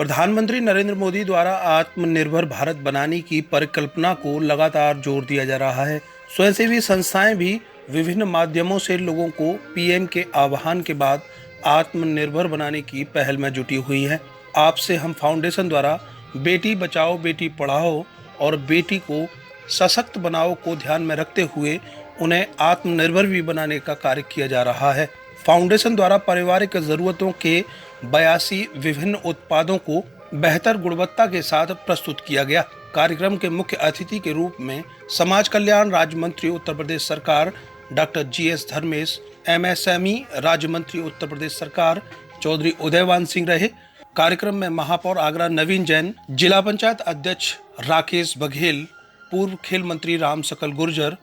प्रधानमंत्री नरेंद्र मोदी द्वारा आत्मनिर्भर भारत बनाने की परिकल्पना को लगातार जोर दिया जा रहा है। स्वयंसेवी संस्थाएं भी विभिन्न माध्यमों से लोगों को पीएम के आह्वान के बाद आत्मनिर्भर बनाने की पहल में जुटी हुई हैं। आपसे हम फाउंडेशन द्वारा बेटी बचाओ बेटी पढ़ाओ और बेटी को सशक्त बनाओ को ध्यान में रखते हुए उन्हें आत्मनिर्भर भी बनाने का कार्य किया जा रहा है। फाउंडेशन द्वारा पारिवारिक जरूरतों के 82 विभिन्न उत्पादों को बेहतर गुणवत्ता के साथ प्रस्तुत किया गया। कार्यक्रम के मुख्य अतिथि के रूप में समाज कल्याण राज्य मंत्री उत्तर प्रदेश सरकार डॉक्टर GS धर्मेश, MSME राज्य मंत्री उत्तर प्रदेश सरकार चौधरी उदयवान सिंह रहे। कार्यक्रम में महापौर आगरा नवीन जैन, जिला पंचायत अध्यक्ष राकेश बघेल, पूर्व खेल मंत्री राम सकल गुर्जर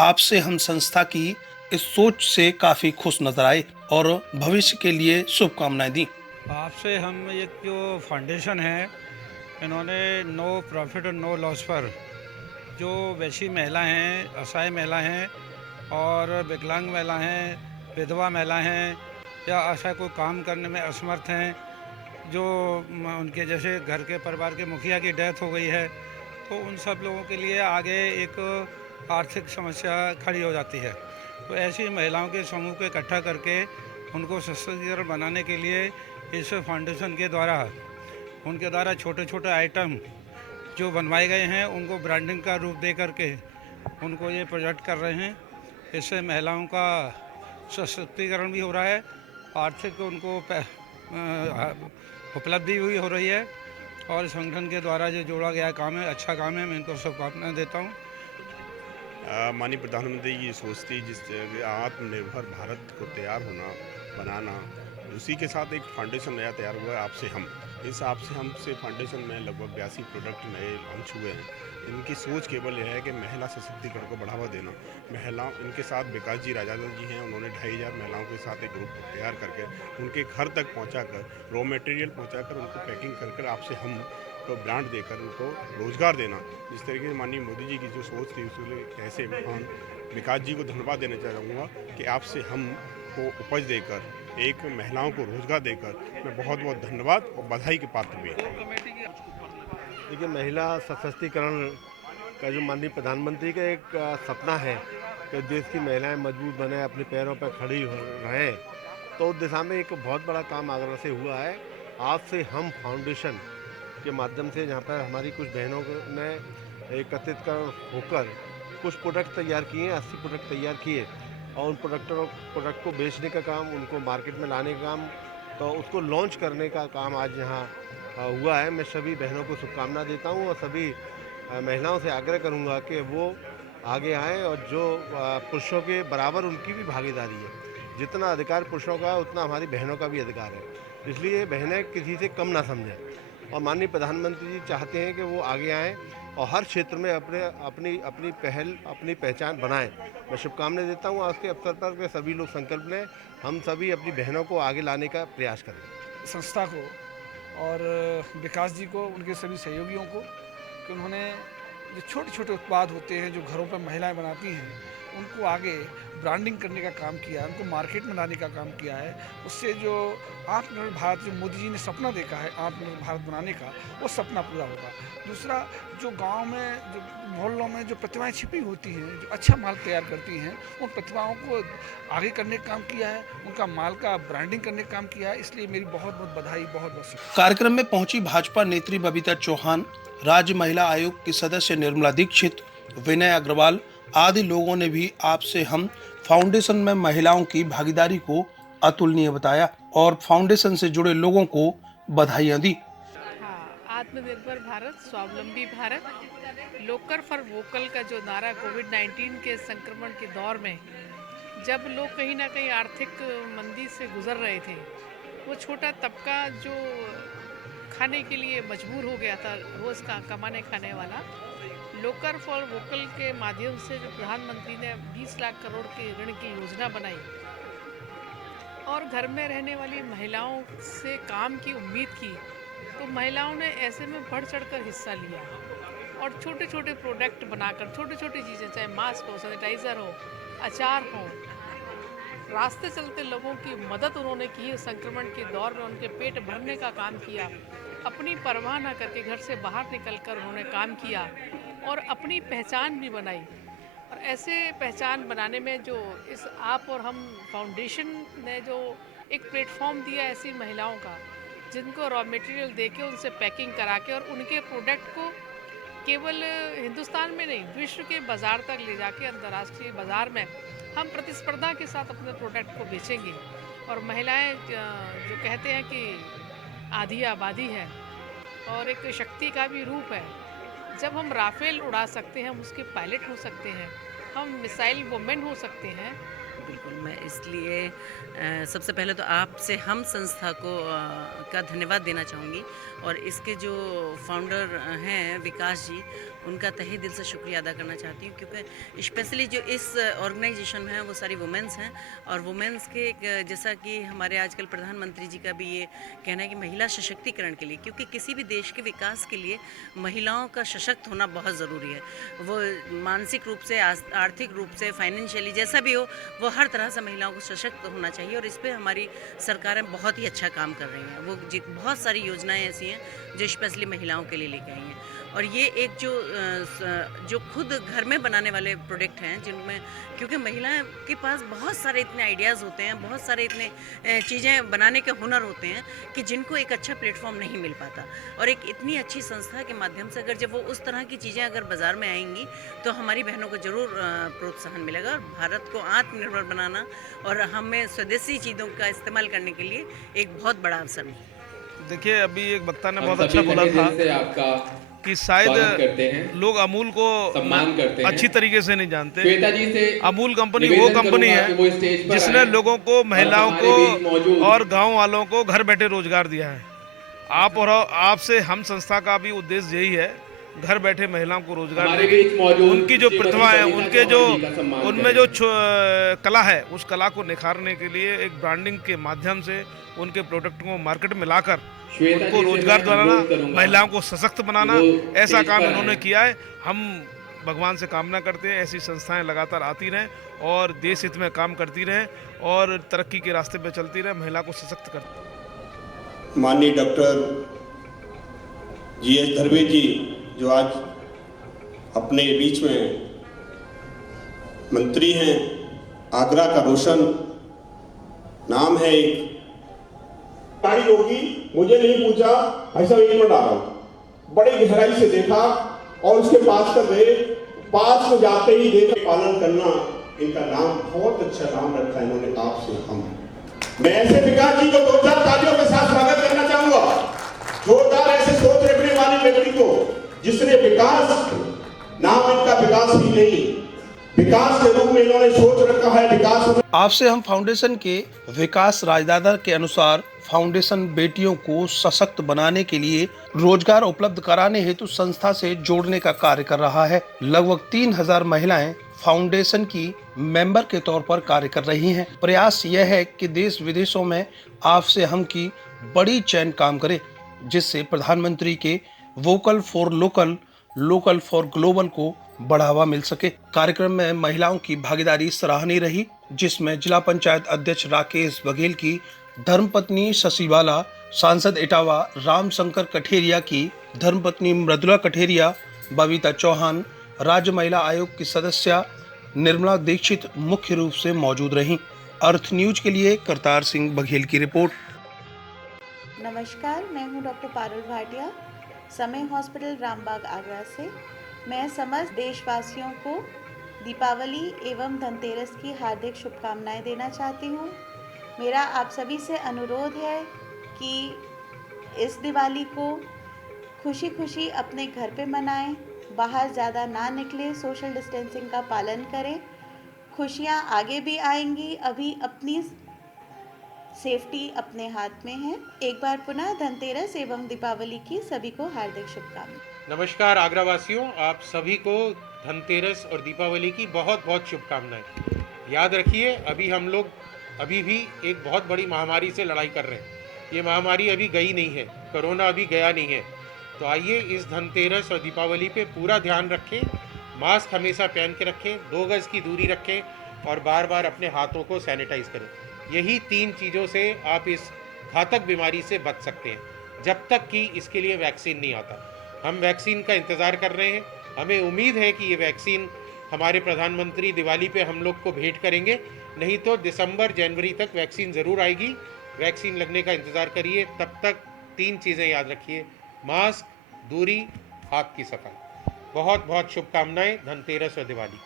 आपसे हम संस्था की इस सोच से काफी खुश नजर आए और भविष्य के लिए शुभकामनाएं दी। आपसे हम एक जो फाउंडेशन है, इन्होंने नो प्रॉफिट और नो लॉस पर जो वैसी महिला हैं, असहाय महिला हैं और विकलांग महिला हैं, विधवा महिला हैं या ऐसा कोई काम करने में असमर्थ हैं, जो उनके जैसे घर के परिवार के मुखिया की डेथ हो गई है, तो उन सब लोगों के लिए आगे एक आर्थिक समस्या खड़ी हो जाती है। तो ऐसी महिलाओं के समूह को इकट्ठा करके उनको सशक्तिकरण बनाने के लिए इस फाउंडेशन के द्वारा उनके द्वारा छोटे छोटे आइटम जो बनवाए गए हैं उनको ब्रांडिंग का रूप दे करके उनको ये प्रोजेक्ट कर रहे हैं। इससे महिलाओं का सशक्तिकरण भी हो रहा है, आर्थिक उनको उपलब्धि भी हो रही है और संगठन के द्वारा जो जोड़ा गया काम है, अच्छा काम है। मैं इनको शुभकामनाएं देता हूँ। माननीय प्रधानमंत्री की सोच थी जिस आत्मनिर्भर भारत को तैयार होना बनाना, उसी के साथ एक फाउंडेशन नया तैयार हुआ है आपसे हम। इस आपसे हम से फाउंडेशन में लगभग 82 प्रोडक्ट नए लॉन्च हुए हैं। इनकी सोच केवल यह है कि महिला सशक्तिकरण को बढ़ावा देना। महिलाओं इनके साथ विकास जी राजा जी हैं, उन्होंने 2500 महिलाओं के साथ एक ग्रुप तैयार करके उनके घर तक पहुंचाकर रॉ मटेरियल पहुंचाकर उनको पैकिंग कर आपसे हम को ब्रांड देकर उनको रोजगार देना। जिस तरीके से माननीय मोदी जी की जो सोच थी उसके ऐसे महान विकास जी को धन्यवाद देना चाहूँगा कि आपसे हम को उपज देकर एक महिलाओं को रोजगार देकर मैं बहुत बहुत धन्यवाद और बधाई के पात्र भी हूँ। देखिए, महिला सशक्तिकरण का जो माननीय प्रधानमंत्री का एक सपना है कि देश की महिलाएं मजबूत बने, अपने पैरों पर खड़ी रहें, तो उस दिशा में एक बहुत बड़ा काम आगरा से हुआ है। आज से हम फाउंडेशन के माध्यम से यहाँ पर हमारी कुछ बहनों ने एकत्रित कर होकर कुछ प्रोडक्ट तैयार किए हैं, 80 प्रोडक्ट तैयार किए और उन प्रोडक्ट को बेचने का काम, उनको मार्केट में लाने का काम, तो उसको लॉन्च करने का काम आज यहाँ हुआ है। मैं सभी बहनों को शुभकामना देता हूँ और सभी महिलाओं से आग्रह करूँगा कि वो आगे आएँ और जो पुरुषों के बराबर उनकी भी भागीदारी है। जितना अधिकार पुरुषों का है उतना हमारी बहनों का भी अधिकार है, इसलिए बहनें किसी से कम ना समझें। और माननीय प्रधानमंत्री जी चाहते हैं कि वो आगे आएँ और हर क्षेत्र में अपनी पहल, अपनी पहचान बनाएं। मैं शुभकामनाएं देता हूँ आज के अवसर पर कि सभी लोग संकल्प लें, हम सभी अपनी बहनों को आगे लाने का प्रयास करें। संस्था को और विकास जी को, उनके सभी सहयोगियों को कि उन्होंने जो छोटे छोटे उत्पाद होते हैं जो घरों पर महिलाएं बनाती हैं उनको आगे ब्रांडिंग करने का काम किया है, उनको मार्केट में लाने का काम किया है। उससे जो आत्मनिर्भर भारत जो मोदी जी ने सपना देखा है आत्मनिर्भर भारत बनाने का, वो सपना पूरा होगा। दूसरा, जो गांव में, जो मोहल्लों में जो प्रतिभाएं छिपी होती हैं, जो अच्छा माल तैयार करती हैं, उन प्रतिभाओं को आगे करने का काम किया है, उनका माल का ब्रांडिंग करने का काम किया है। इसलिए मेरी बहुत बहुत बधाई, बहुत बहुत शुक्रिया। कार्यक्रम में पहुंची भाजपा नेत्री बबीता चौहान, राज्य महिला आयोग की सदस्य निर्मला दीक्षित, विनय अग्रवाल आदि लोगों ने भी आपसे हम फाउंडेशन में महिलाओं की भागीदारी को अतुलनीय बताया और फाउंडेशन से जुड़े लोगों को बधाइयां दी। आत्मनिर्भर भारत, स्वावलंबी भारत, लोकल फॉर वोकल का जो नारा कोविड-19 के संक्रमण के दौर में जब लोग कहीं ना कहीं आर्थिक मंदी से गुजर रहे थे, वो छोटा तबका जो खाने के लिए मजबूर हो गया था, रोज़ का कमाने खाने वाला, लोकल फॉर वोकल के माध्यम से जो प्रधानमंत्री ने 20 लाख करोड़ की ऋण की योजना बनाई और घर में रहने वाली महिलाओं से काम की उम्मीद की, तो महिलाओं ने ऐसे में बढ़ चढ़कर हिस्सा लिया और छोटे छोटे प्रोडक्ट बनाकर, छोटी छोटी चीज़ें, चाहे मास्क हो, सैनिटाइज़र हो, अचार हो, रास्ते चलते लोगों की मदद उन्होंने की, संक्रमण के दौर में उनके पेट भरने का काम किया, अपनी परवाह न करके घर से बाहर निकलकर उन्होंने काम किया और अपनी पहचान भी बनाई। और ऐसे पहचान बनाने में जो इस आप और हम फाउंडेशन ने जो एक प्लेटफॉर्म दिया ऐसी महिलाओं का, जिनको रॉ मटेरियल दे के उनसे पैकिंग करा के और उनके प्रोडक्ट को केवल हिंदुस्तान में नहीं, विश्व के बाज़ार तक ले जाके अंतर्राष्ट्रीय बाज़ार में हम प्रतिस्पर्धा के साथ अपने प्रोडक्ट को बेचेंगे। और महिलाएं जो कहते हैं कि आधी आबादी है और एक शक्ति का भी रूप है। जब हम राफेल उड़ा सकते हैं, हम उसके पायलट हो सकते हैं, हम मिसाइल वुमेन हो सकते हैं। बिल्कुल, मैं इसलिए सबसे पहले तो आपसे हम संस्था को का धन्यवाद देना चाहूँगी और इसके जो फाउंडर हैं विकास जी, उनका तहे दिल से शुक्रिया अदा करना चाहती हूँ, क्योंकि स्पेशली जो इस ऑर्गेनाइजेशन में है वो सारी वुमेंस हैं और वुमेंस के जैसा कि हमारे आजकल प्रधानमंत्री जी का भी ये कहना है कि महिला सशक्तिकरण के लिए, क्योंकि किसी भी देश के विकास के लिए महिलाओं का सशक्त होना बहुत ज़रूरी है। वो मानसिक रूप से, आर्थिक रूप से, फाइनेंशियली जैसा भी हो, वो हर तरह से महिलाओं को सशक्त होना चाहिए और इस पर हमारी सरकारें बहुत ही अच्छा काम कर रही हैं। वो बहुत सारी योजनाएं ऐसी हैं जो स्पेशली महिलाओं के लिए लेके आई हैं और ये एक जो खुद घर में बनाने वाले प्रोडक्ट हैं, जिनमें क्योंकि महिलाएं के पास बहुत सारे इतने आइडियाज़ होते हैं, बहुत सारे इतने चीज़ें बनाने के हुनर होते हैं कि जिनको एक अच्छा प्लेटफॉर्म नहीं मिल पाता। और एक इतनी अच्छी संस्था के माध्यम से अगर जब वो उस तरह की चीज़ें अगर बाज़ार में आएंगी तो हमारी बहनों को ज़रूर प्रोत्साहन मिलेगा और भारत को आत्मनिर्भर बनाना और हमें स्वदेशी चीज़ों का इस्तेमाल करने के लिए एक बहुत बड़ा अवसर है। देखिए, अभी एक वक्ता ने बहुत अच्छा बोला था कि शायद लोग अमूल को अच्छी तरीके से नहीं जानते। अमूल कंपनी वो कंपनी है जिसने लोगों को, महिलाओं को और गांव वालों को घर बैठे रोजगार दिया है। आप और आपसे हम संस्था का भी उद्देश्य यही है, घर बैठे महिलाओं को रोजगार देगी, उनकी जो प्रतिभा है, उनके जो उनमें जो कला है, उस कला को निखारने के लिए एक ब्रांडिंग के माध्यम से उनके प्रोडक्ट को मार्केट में लाकर उनको रोजगार दिलाना, महिलाओं को सशक्त बनाना, ऐसा काम इन्होंने किया है। हम भगवान से कामना करते हैं ऐसी संस्थाएं लगातार आती रहें और देश हित में काम करती रहें और तरक्की के रास्ते पर चलती रहें, महिला को सशक्त करती। माननीय डॉक्टर GS धर्वे जी जो आज अपने बीच में मंत्री हैं, आगरा का रोशन नाम है, एक गाड़ी होगी, मुझे नहीं पूछा, ऐसा एक मिनट आ रहा हूं, बड़ी गहराई से देखा और उसके पास कर गए, पास में जाते ही देखा पालन करना, इनका नाम बहुत अच्छा नाम रखा इन्होंने, आपसे हम। मैं ऐसे विकास जी को 2-4 तालियों के साथ स्वागत करना चाहूंगा, जोरदार ऐसे सोच रखने वाले व्यक्ति को, जिसने विकास नाम इनका विकास ही नहीं, विकास के रूप में इन्होंने सोच रखा है विकास। आपसे हम फाउंडेशन के विकास राजदादा के अनुसार फाउंडेशन बेटियों को सशक्त बनाने के लिए रोजगार उपलब्ध कराने हेतु संस्था से जोड़ने का कार्य कर रहा है। लगभग 3000 महिलाएं फाउंडेशन की मेंबर के तौर पर कार्य कर रही हैं। प्रयास यह है कि देश विदेशों में आपसे हम की बड़ी चेन काम करे, जिससे प्रधानमंत्री के vocal for local, local for global को बढ़ावा मिल सके। कार्यक्रम में महिलाओं की भागीदारी सराहनीय रही, जिसमें जिला पंचायत अध्यक्ष राकेश बघेल की धर्मपत्नी शशिबाला, सांसद इटावा रामशंकर कठेरिया की धर्मपत्नी मृदुला कठेरिया, बबीता चौहान, राज्य महिला आयोग की सदस्य निर्मला दीक्षित मुख्य रूप से मौजूद रहीं। अर्थ न्यूज के लिए करतार सिंह बघेल की रिपोर्ट। नमस्कार, मैं हूं डॉक्टर पारुल भाटिया, समय हॉस्पिटल रामबाग आगरा से। मैं समस्त देशवासियों को दीपावली एवं धनतेरस की हार्दिक शुभकामनाएं देना चाहती हूं। मेरा आप सभी से अनुरोध है कि इस दिवाली को खुशी खुशी अपने घर पे मनाएं, बाहर ज़्यादा ना निकलें, सोशल डिस्टेंसिंग का पालन करें। खुशियां आगे भी आएंगी, अभी अपनी सेफ्टी अपने हाथ में है। एक बार पुनः धनतेरस एवं दीपावली की सभी को हार्दिक शुभकामनाएं। नमस्कार आगरा वासियों, आप सभी को धनतेरस और दीपावली की बहुत बहुत शुभकामनाएं। याद रखिए, हम लोग अभी भी एक बहुत बड़ी महामारी से लड़ाई कर रहे हैं। ये महामारी अभी गई नहीं है, कोरोना अभी गया नहीं है। तो आइए इस धनतेरस और दीपावली पे पूरा ध्यान रखें, मास्क हमेशा पहन के रखें, 2 गज की दूरी रखें, और बार बार अपने हाथों को सैनिटाइज करें। यही 3 चीज़ों से आप इस घातक बीमारी से बच सकते हैं, जब तक कि इसके लिए वैक्सीन नहीं आता। हम वैक्सीन का इंतज़ार कर रहे हैं। हमें उम्मीद है कि ये वैक्सीन हमारे प्रधानमंत्री दिवाली पे हम लोग को भेंट करेंगे, नहीं तो दिसंबर जनवरी तक वैक्सीन ज़रूर आएगी। वैक्सीन लगने का इंतज़ार करिए। तब तक 3 चीज़ें याद रखिए, मास्क, दूरी, हाथ की सफाई। बहुत बहुत शुभकामनाएं धनतेरस और दिवाली।